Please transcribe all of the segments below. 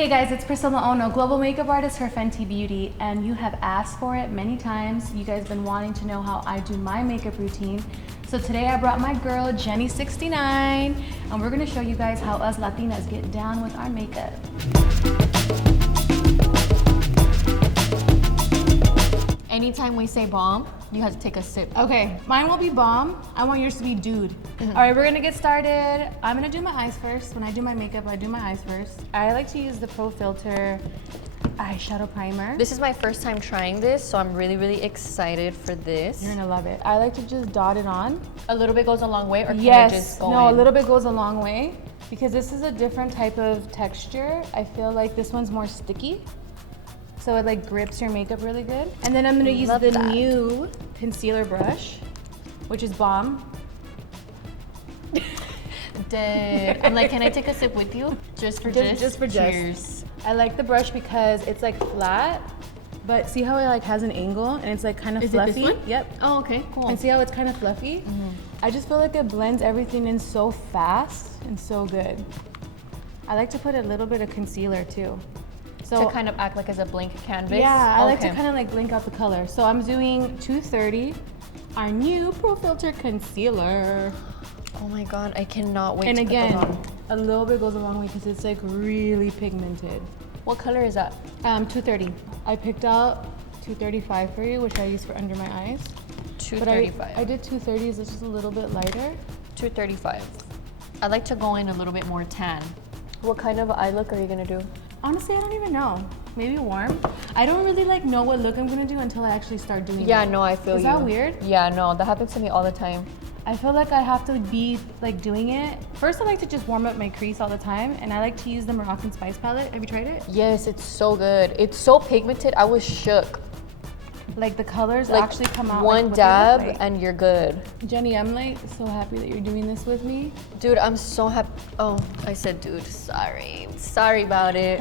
Hey guys, it's Priscilla Ono, global makeup artist for Fenty Beauty, and you have asked for it many times. You guys have been wanting to know how I do my makeup routine. So today I brought my girl, Jenny69, and we're gonna show you guys how us Latinas get down with our makeup. Anytime we say bomb, you have to take a sip. Okay, mine will be bomb. I want yours to be dude. All right, we're gonna get started. I'm gonna do my eyes first. When I do my makeup, I do my eyes first. I like to use the Pro Filt'r eyeshadow primer. This is my first time trying this, so I'm really excited for this. You're gonna love it. I like to just dot it on. A little bit goes a long way, or can I just go in? No, a little bit goes a long way because this is a different type of texture. I feel like this one's more sticky. So it like grips your makeup really good. And then I'm gonna use the new concealer brush, which is bomb. Dead. I'm like, can I take a sip with you? Just for Cheers. I like the brush because it's like flat, but see how it like has an angle and it's like kind of fluffy? Is it this one? Yep. Oh, okay, cool. And see how it's kind of fluffy? I just feel like it blends everything in so fast and so good. I like to put a little bit of concealer too. So, to kind of act like as a blank canvas? Yeah, I like to kind of like blink out the color. So I'm doing 230, our new Pro Filt'r concealer. Oh my god, I cannot wait to put that on. And again, a little bit goes a long way because it's like really pigmented. What color is that? 230. I picked out 235 for you, which I use for under my eyes. 235. But I did 230s, it's just a little bit lighter. 235. I like to go in a little bit more tan. What kind of eye look are you gonna do? Honestly, I don't even know. Maybe warm. I don't really like know what look I'm gonna do until I actually start doing it. Yeah, no, I feel you. Is that weird? Yeah, no, that happens to me all the time. I feel like I have to be like doing it. First, I like to just warm up my crease all the time, and I like to use the Moroccan Spice palette. Have you tried it? Yes, it's so good. It's so pigmented, I was shook. Like the colors like actually come out. One like, dab like. and you're good. Jenny, I'm like so happy that you're doing this with me. Dude, I'm so happy. Oh, I said dude, sorry. Sorry about it.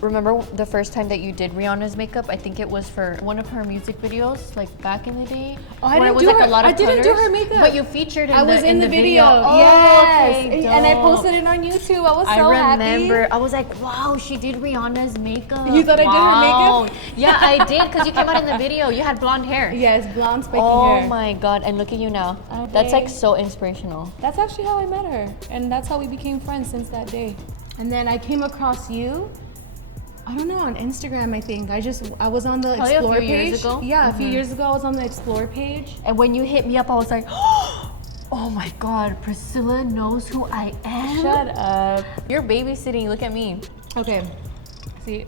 Remember the first time that you did Rihanna's makeup? I think it was for one of her music videos, like back in the day. Oh, I didn't do her. I didn't do her makeup. But you featured I was in the video. Oh, yes. okay, and I posted it on YouTube. I was so happy. I remember. I was like, wow, she did Rihanna's makeup. You thought I did her makeup? Yeah, I did, because you came out in the video. You had blonde hair. Yes, blonde spiky hair. Oh my god, and look at you now. Okay. That's like so inspirational. That's actually how I met her. And that's how we became friends since that day. And then I came across you. I don't know, on Instagram, I think. I was on the Explore page. Years ago? Yeah, a few years ago, I was on the Explore page. And when you hit me up, I was like, oh my god, Priscilla knows who I am. Shut up. You're babysitting, look at me. Okay, see.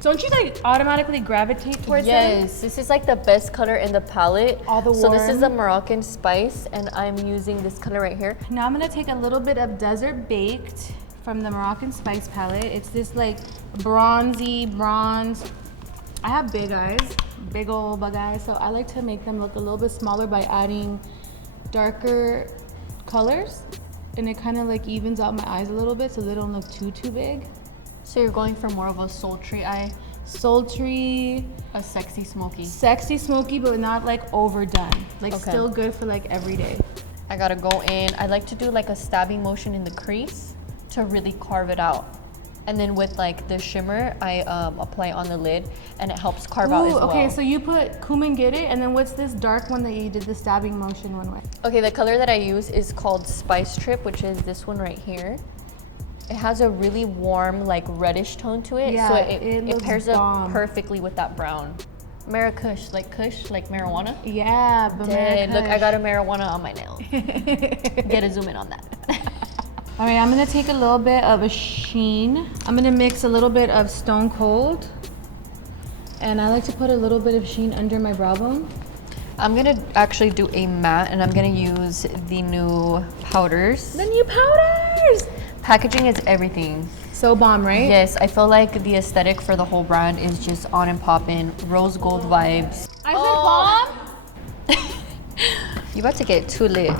Don't you like automatically gravitate towards them? Yes, this is like the best color in the palette. All the warm. So this is a Moroccan Spice, and I'm using this color right here. Now I'm gonna take a little bit of Desert Baked from the Moroccan Spice palette. It's this like bronzy bronze. I have big eyes, big old bug eyes, so I like to make them look a little bit smaller by adding darker colors, and it kind of like evens out my eyes a little bit so they don't look too big. So you're going for more of a sultry eye? Sultry. A sexy smoky. Sexy smoky, but not like overdone. Like still good for like every day. I gotta go in. I like to do like a stabbing motion in the crease to really carve it out. And then with like the shimmer, I apply on the lid, and it helps carve out as well. Okay, so you put Cumin Get It, and then what's this dark one that you did the stabbing motion one with? Okay, the color that I use is called Spice Trip, which is this one right here. It has a really warm, like reddish tone to it, yeah, so it pairs bomb. up perfectly with that brown. Kush, like marijuana? Yeah, but look, I got a marijuana on my nail. Get a zoom in on that. All right, I'm gonna take a little bit of a sheen. I'm gonna mix a little bit of Stone Cold, and I like to put a little bit of sheen under my brow bone. I'm gonna actually do a matte, and I'm gonna use the new powders. The new powders! Packaging is everything. So bomb, right? Yes, I feel like the aesthetic for the whole brand is just on and poppin', rose gold vibes. I said bomb? You about to get too lit.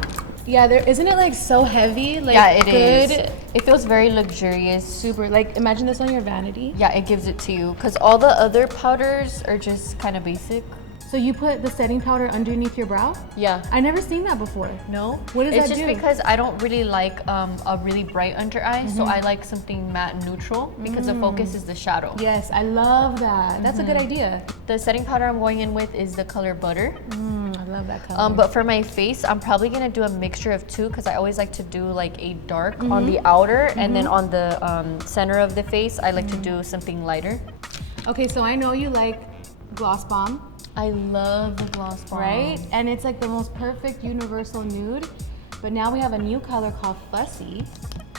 Yeah, isn't it like so heavy? Like, yeah, it is. It feels very luxurious. Super, like imagine this on your vanity. Yeah, it gives it to you. Because all the other powders are just kind of basic. So you put the setting powder underneath your brow? Yeah. I never seen that before. No? What does that do? It's just because I don't really like a really bright under eye, so I like something matte neutral because the focus is the shadow. Yes, I love that. That's a good idea. The setting powder I'm going in with is the color Butter. I love that color. But for my face, I'm probably gonna do a mixture of two because I always like to do like a dark on the outer and then on the center of the face, I like to do something lighter. Okay, so I know you like Gloss Bomb. I love the Gloss Bomb. Right? And it's like the most perfect universal nude. But now we have a new color called Fussy.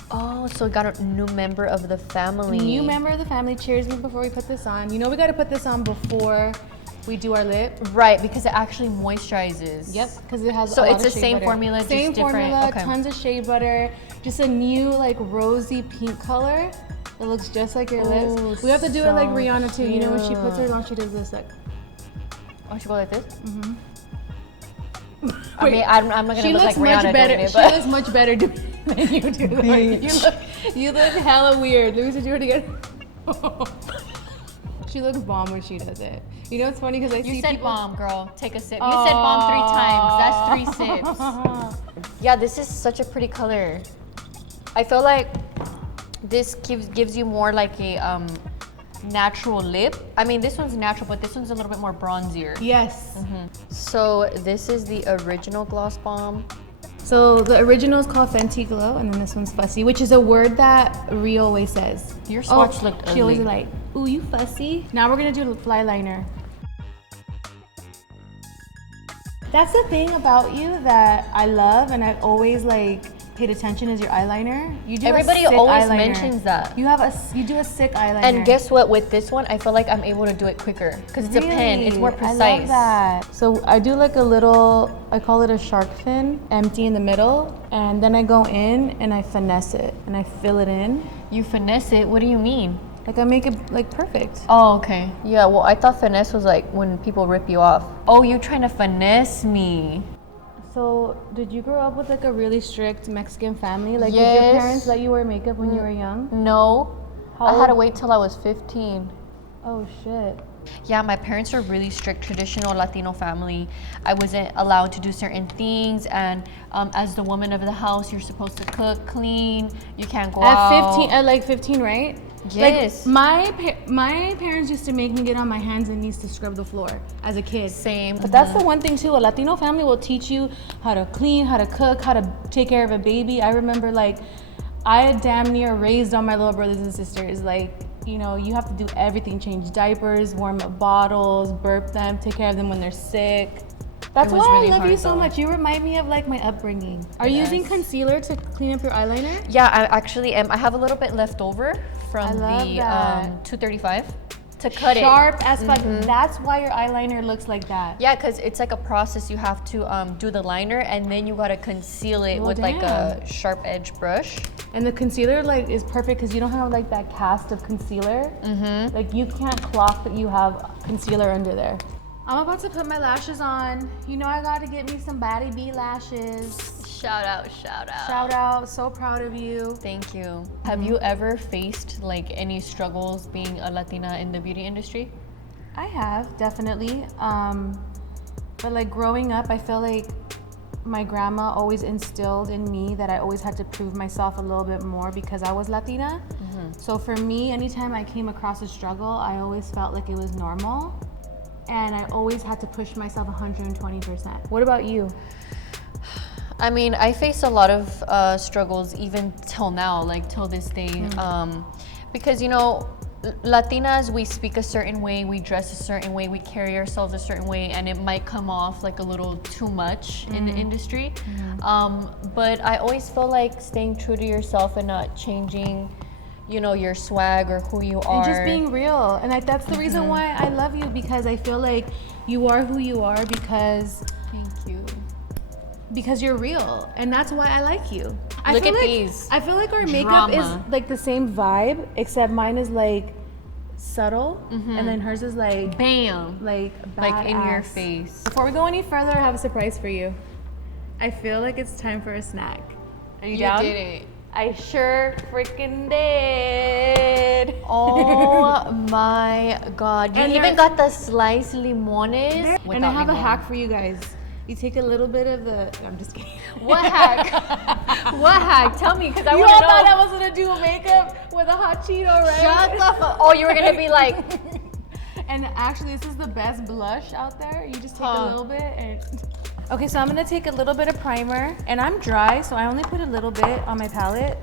Oh, so we got a new member of the family. New member of the family. Cheers me before we put this on. You know we got to put this on before we do our lip. Right, because it actually moisturizes. Yep, because it has so a lot it's of the shea same butter. formula, Same just different. formula, Okay. tons of shea butter. Just a new like rosy pink color. It looks just like your lips. We have to do it like so Rihanna too. You know when she puts cute. hers on, she does this like. Oh, she go like this? I mean, I'm not gonna She look looks like Rihanna much better. doing it, She but looks much better doing it than you do. Like, you look hella weird. Let me see, do it again. She looks bomb when she does it. You know, it's funny because I see you said people. bomb, girl. Take a sip. You said bomb 3 times. That's 3 sips. Yeah, this is such a pretty color. I feel like this gives you more like a natural lip. I mean, this one's natural, but this one's a little bit more bronzier. Yes. So this is the original Gloss Bomb. So the original is called Fenty Glow, and then this one's Fussy, which is a word that Rio always says. Your swatch looked She always ugly. like, ooh, you fussy. Now we're gonna do fly liner. That's the thing about you that I love, and I always like paid attention is your eyeliner. You do Everybody a sick always eyeliner. mentions that. You do a sick eyeliner. And guess what? With this one, I feel like I'm able to do it quicker because it's a pen. It's more precise. I love that. So I do like a little, I call it a shark fin, empty in the middle, and then I go in and I finesse it and I fill it in. You finesse it? What do you mean? Like I make it like perfect. Oh, okay. Yeah, well, I thought finesse was like when people rip you off. Oh, you're trying to finesse me. So did you grow up with like a really strict Mexican family? Like did Yes. your parents let you wear makeup when you were young? No. How I had to old? wait till I was 15. Oh shit. Yeah, my parents are really strict, traditional Latino family. I wasn't allowed to do certain things, and as the woman of the house, you're supposed to cook, clean. You can't go out. At like 15, right? Yes. Like my parents used to make me get on my hands and knees to scrub the floor as a kid. Same. But that's the one thing too. A Latino family will teach you how to clean, how to cook, how to take care of a baby. I remember like I damn near raised on my little brothers and sisters. Like, you know, you have to do everything, change diapers, warm up bottles, burp them, take care of them when they're sick. That's It was why really I love hard, you so though. much. You remind me of like my upbringing. Are you using concealer to clean up your eyeliner? Yeah, I actually am. I have a little bit left over from I love the that. 235 to cut Sharp as fuck. That's why your eyeliner looks like that. Yeah, because it's like a process. You have to do the liner, and then you gotta conceal it Well, with like a sharp edge brush. And the concealer like is perfect because you don't have like that cast of concealer. Like you can't clock that you have concealer under there. I'm about to put my lashes on. You know I gotta get me some Baddie B lashes. Shout out, shout out. Shout out, so proud of you. Thank you. Have you ever faced like any struggles being a Latina in the beauty industry? I have, definitely. But like growing up, I feel like my grandma always instilled in me that I always had to prove myself a little bit more because I was Latina. So for me, anytime I came across a struggle, I always felt like it was normal. And I always had to push myself 120%. What about you? I mean, I face a lot of struggles even till now, like till this day. Because, you know, Latinas, we speak a certain way, we dress a certain way, we carry ourselves a certain way, and it might come off like a little too much in the industry. But I always feel like staying true to yourself and not changing, you know, your swag or who you are. And just being real. And that's the reason why I love you, because I feel like you are who you are because you're real, and that's why I like you. Look at these. I feel like our makeup is Drama. like the same vibe, except mine is like subtle, and then hers is like Bam! like Like in your badass. face. Before we go any further, I have a surprise for you. I feel like it's time for a snack. Are you down? did it. I sure freaking did. Oh my God. You And even there's- got the sliced limones. And I have a hack for you guys. You take a little bit of the, I'm just kidding. What hack? What hack? Tell me, because I You want all to know. thought I was gonna do makeup with a hot Cheeto, right? Shut the fuck. Oh, you were going to be like, And actually, this is the best blush out there. You just take a Huh. little bit and... Okay, so I'm gonna take a little bit of primer. And I'm dry, so I only put a little bit on my palette.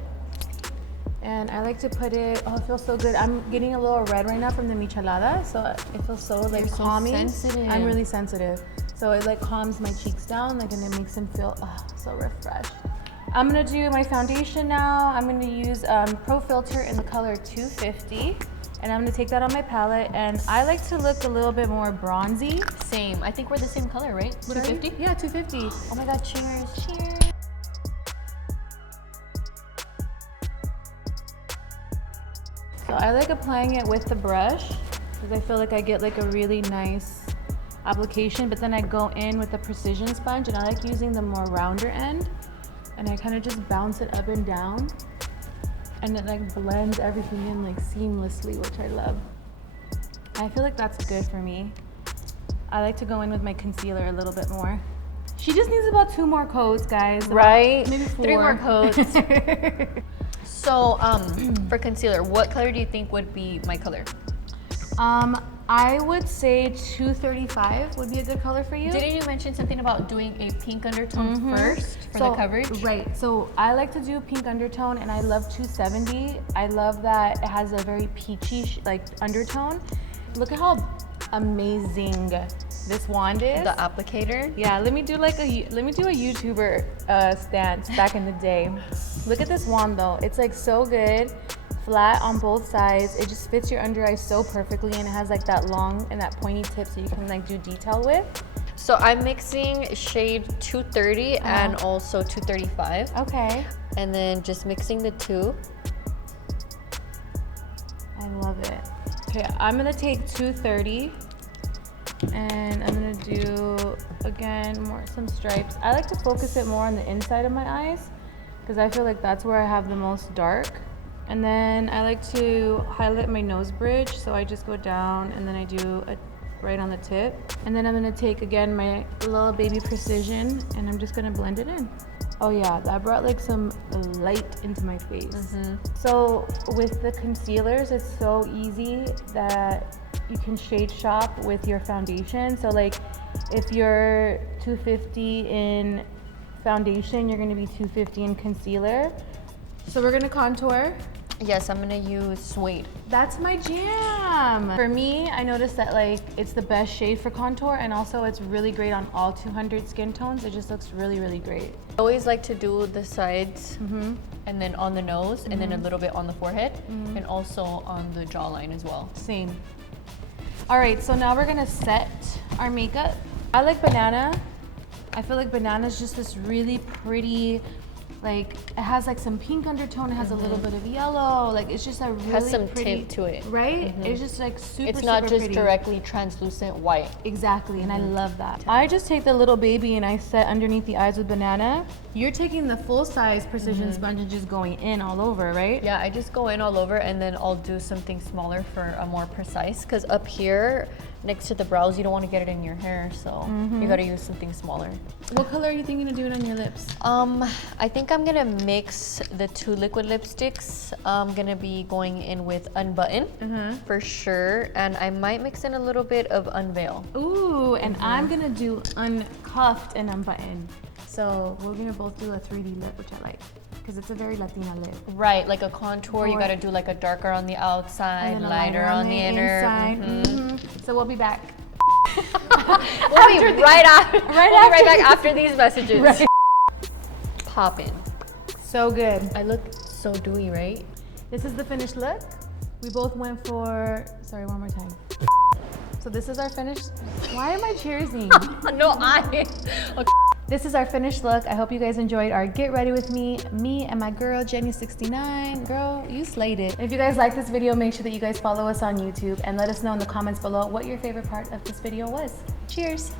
And I like to put it, oh, it feels so good. I'm getting a little red right now from the michelada, so it feels so like You're so calming. sensitive. I'm really sensitive. So it like calms my cheeks down, like, and it makes them feel so refreshed. I'm gonna do my foundation now. I'm gonna use Pro Filter in the color 250. And I'm gonna take that on my palette. And I like to look a little bit more bronzy. same. I think we're the same color, right? 250? Yeah, 250. Oh my God, cheers. Cheers. So I like applying it with the brush because I feel like I get like a really nice application, but then I go in with the precision sponge and I like using the more rounder end and I kind of just bounce it up and down and it like blends everything in like seamlessly, which I love. I feel like that's good for me. I like to go in with my concealer a little bit more. She just needs about 2 more coats, guys. Right? Maybe 4. 3 more coats. So, for concealer, what color do you think would be my color? I would say 235 would be a good color for you. Didn't you mention something about doing a pink undertone first for the coverage? Right. So I like to do a pink undertone, and I love 270. I love that it has a very peachy like undertone. Look at how amazing this wand is. The applicator? Yeah, let me do a YouTuber stance back in the day. Look at this wand though. It's like so good, flat on both sides. It just fits your under eye so perfectly, and it has like that long and that pointy tip so you can like do detail with. So I'm mixing shade 230 and also 235. Okay. And then just mixing the two. I love it. Okay, I'm gonna take 230 and I'm gonna do, again, some stripes. I like to focus it more on the inside of my eyes because I feel like that's where I have the most dark. And then I like to highlight my nose bridge, so I just go down and then I do a right on the tip. And then I'm gonna take, again, my little baby precision and I'm just gonna blend it in. Oh yeah, that brought like some light into my face. So with the concealers, it's so easy that you can shade shop with your foundation. So like if you're 250 in foundation, you're gonna be 250 in concealer. So we're gonna contour. Yes, I'm gonna use Suede. That's my jam. For me, I noticed that like it's the best shade for contour, and also it's really great on all 200 skin tones. It just looks really, really great. I always like to do the sides and then on the nose and then a little bit on the forehead and also on the jawline as well. Same. All right, so now we're gonna set our makeup. I like banana. I feel like banana is just this really pretty, like it has like some pink undertone, it has a little bit of yellow, like it's just a really Has some pretty tint to it. right? It's just like super, It's not super just pretty. directly translucent white. Exactly, and I love that. I just take the little baby and I set underneath the eyes with banana. You're taking the full size precision sponge and just going in all over, right? Yeah, I just go in all over and then I'll do something smaller for a more precise, because up here next to the brows you don't want to get it in your hair, so you got to use something smaller. What color are you thinking of doing on your lips? I think I'm gonna mix the 2 liquid lipsticks. I'm gonna be going in with Unbutton for sure, and I might mix in a little bit of Unveil. Ooh, and I'm gonna do Uncuffed and Unbutton. So we're gonna both do a 3D lip, which I like, because it's a very Latina lip. Right, like a contour, you gotta do like a darker on the outside, And then a lighter on the inner. inside. So we'll be back. We'll be right back after these messages. Right. Poppin'. So good. I look so dewy, right? This is the finished look. We both went for, sorry, one more time. So this is our finished, why am I cheersing? No, okay. This is our finished look. I hope you guys enjoyed our Get Ready With Me and my girl, Jenny69. Girl, you slayed it. If you guys like this video, make sure that you guys follow us on YouTube and let us know in the comments below what your favorite part of this video was. Cheers.